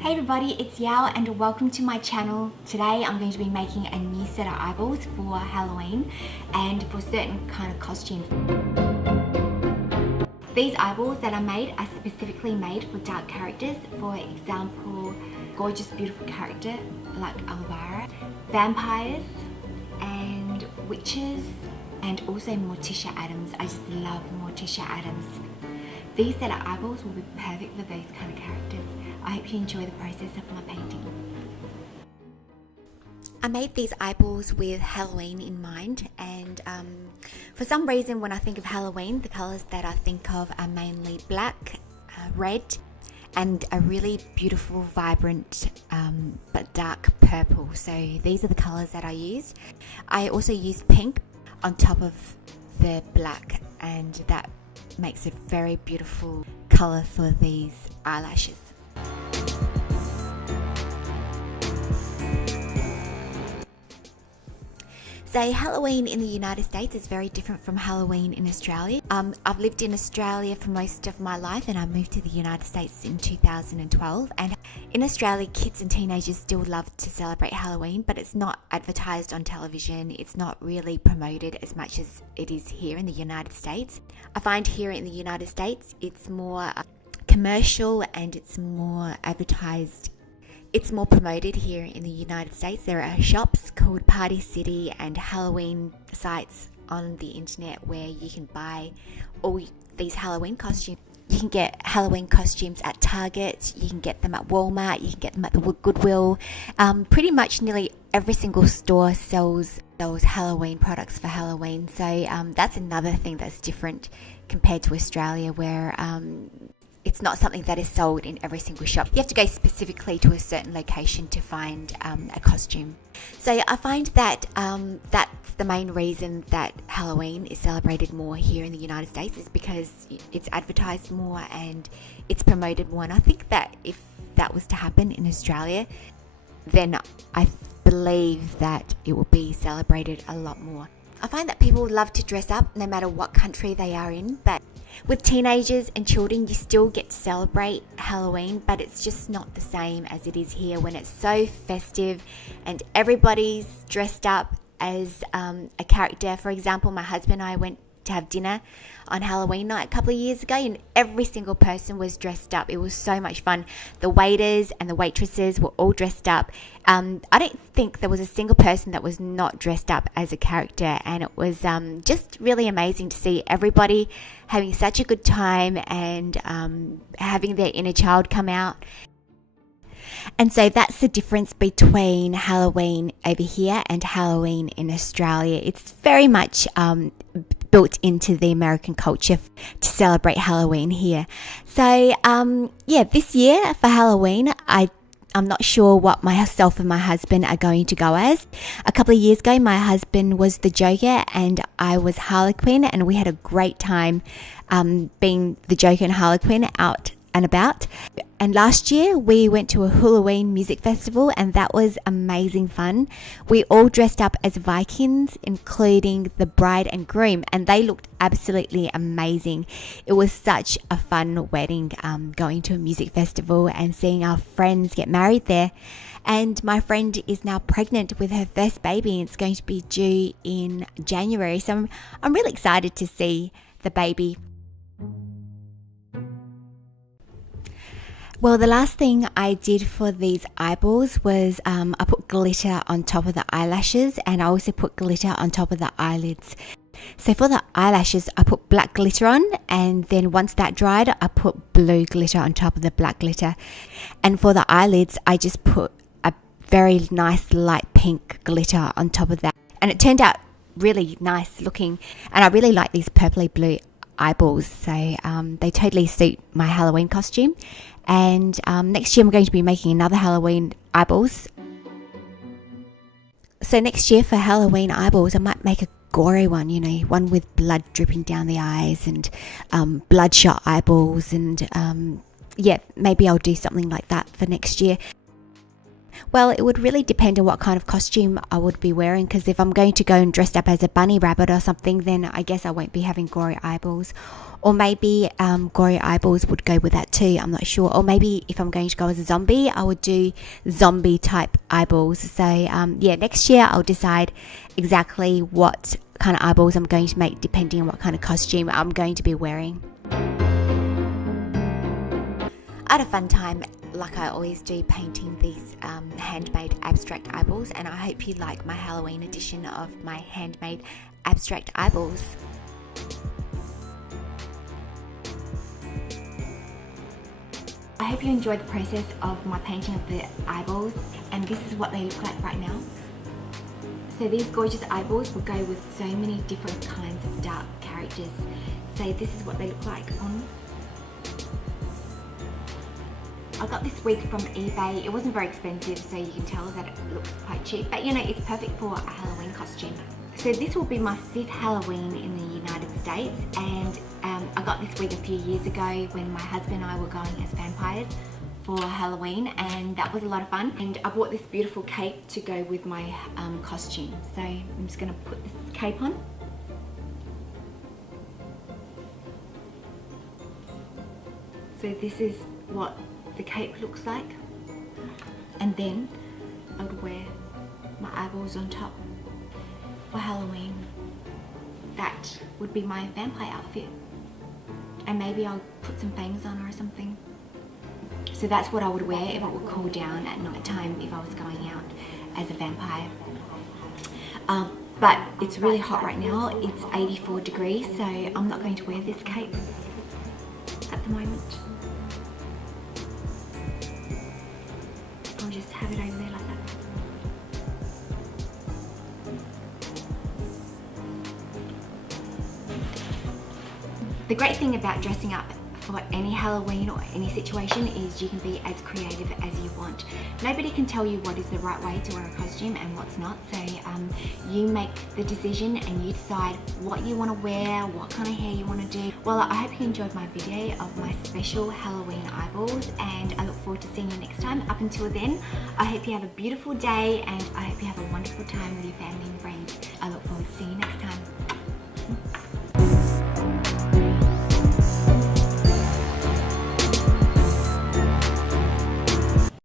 Hey everybody, it's Giao and welcome to my channel. Today I'm going to be making a new set of eyeballs for Halloween and for certain kind of costumes. These eyeballs that I made are specifically made for dark characters. For example, gorgeous beautiful character like Elvira, vampires and witches, and also Morticia Addams. I just love Morticia Addams. These set of eyeballs will be perfect for those kind of characters. I hope you enjoy the process of my painting. I made these eyeballs with Halloween in mind, and for some reason when I think of Halloween, the colours that I think of are mainly black, red, and a really beautiful, vibrant but dark purple. So these are the colours that I used. I also used pink on top of the black, and that makes a very beautiful colour for these eyelashes. So Halloween in the United States is very different from Halloween in Australia. I've lived in Australia for most of my life, and I moved to the United States in 2012. And in Australia, kids and teenagers still love to celebrate Halloween, but it's not advertised on television. It's not really promoted as much as it is here in the United States. I find here in the United States, it's more commercial and it's more advertised. It's more promoted here in the United States. There are shops called Party City and Halloween sites on the internet where you can buy all these Halloween costumes. You can get Halloween costumes at Target, you can get them at Walmart, you can get them at the Goodwill. Pretty much nearly every single store sells those Halloween products for Halloween. So that's another thing that's different compared to Australia, where it's not something that is sold in every single shop. You have to go specifically to a certain location to find a costume. So I find that that's the main reason that Halloween is celebrated more here in the United States, is because it's advertised more and it's promoted more. And I think that if that was to happen in Australia, then I believe that it will be celebrated a lot more. I find that people love to dress up no matter what country they are in, but with teenagers and children, you still get to celebrate Halloween, but it's just not the same as it is here when it's so festive and everybody's dressed up as a character. For example, my husband and I went to have dinner on Halloween night a couple of years ago, and every single person was dressed up. It was so much fun. The waiters and the waitresses were all dressed up. I don't think there was a single person that was not dressed up as a character, and it was just really amazing to see everybody having such a good time and having their inner child come out. And so that's the difference between Halloween over here and Halloween in Australia. It's very much built into the American culture to celebrate Halloween here. So this year for Halloween, I'm not sure what myself and my husband are going to go as. A couple of years ago, my husband was the Joker and I was Harlequin, and we had a great time being the Joker and Harlequin out and about. And last year we went to a Halloween music festival, and that was amazing fun. We all dressed up as Vikings, including the bride and groom, and they looked absolutely amazing. It was such a fun wedding, going to a music festival and seeing our friends get married there. And my friend is now pregnant with her first baby, and it's going to be due in January. So I'm really excited to see the baby. Well, the last thing I did for these eyeballs was I put glitter on top of the eyelashes, and I also put glitter on top of the eyelids. So for the eyelashes, I put black glitter on, and then once that dried, I put blue glitter on top of the black glitter. And for the eyelids, I just put a very nice light pink glitter on top of that. And it turned out really nice looking, and I really like these purpley blue eyeballs, so they totally suit my Halloween costume. And next year I'm going to be making another Halloween eyeballs. So next year for Halloween eyeballs, I might make a gory one, one with blood dripping down the eyes and bloodshot eyeballs, and maybe I'll do something like that for next year. Well, it would really depend on what kind of costume I would be wearing, because if I'm going to go and dressed up as a bunny rabbit or something, then I guess I won't be having gory eyeballs. Or maybe gory eyeballs would go with that too, I'm not sure. Or maybe if I'm going to go as a zombie, I would do zombie type eyeballs. So yeah, next year I'll decide exactly what kind of eyeballs I'm going to make depending on what kind of costume I'm going to be wearing. I had a fun time, like I always do, painting these handmade abstract eyeballs, and I hope you like my Halloween edition of my handmade abstract eyeballs. I hope you enjoyed the process of my painting of the eyeballs, and this is what they look like right now. So these gorgeous eyeballs will go with so many different kinds of dark characters. So this is what they look like on. I got this wig from eBay. It wasn't very expensive, so you can tell that it looks quite cheap, but you know, it's perfect for a Halloween costume. So this will be my 5th Halloween in the United States, and I got this wig a few years ago when my husband and I were going as vampires for Halloween, and that was a lot of fun. And I bought this beautiful cape to go with my costume. So I'm just gonna put this cape on. So this is what the cape looks like, and then I would wear my eyeballs on top for Halloween. That would be my vampire outfit, and maybe I'll put some fangs on her or something. So that's what I would wear if it would cool down at night time, if I was going out as a vampire. But it's really hot right now. It's 84 degrees, so I'm not going to wear this cape at the moment. I'll just have it over there like that. The great thing about dressing up for any Halloween or any situation is you can be as creative as you want. Nobody can tell you what is the right way to wear a costume and what's not, so you make the decision and you decide what you want to wear, what kind of hair you want to do. Well, I hope you enjoyed my video of my special Halloween eyeballs, and I look forward to seeing you next time. Up until then, I hope you have a beautiful day, and I hope you have a wonderful time with your family and friends. I look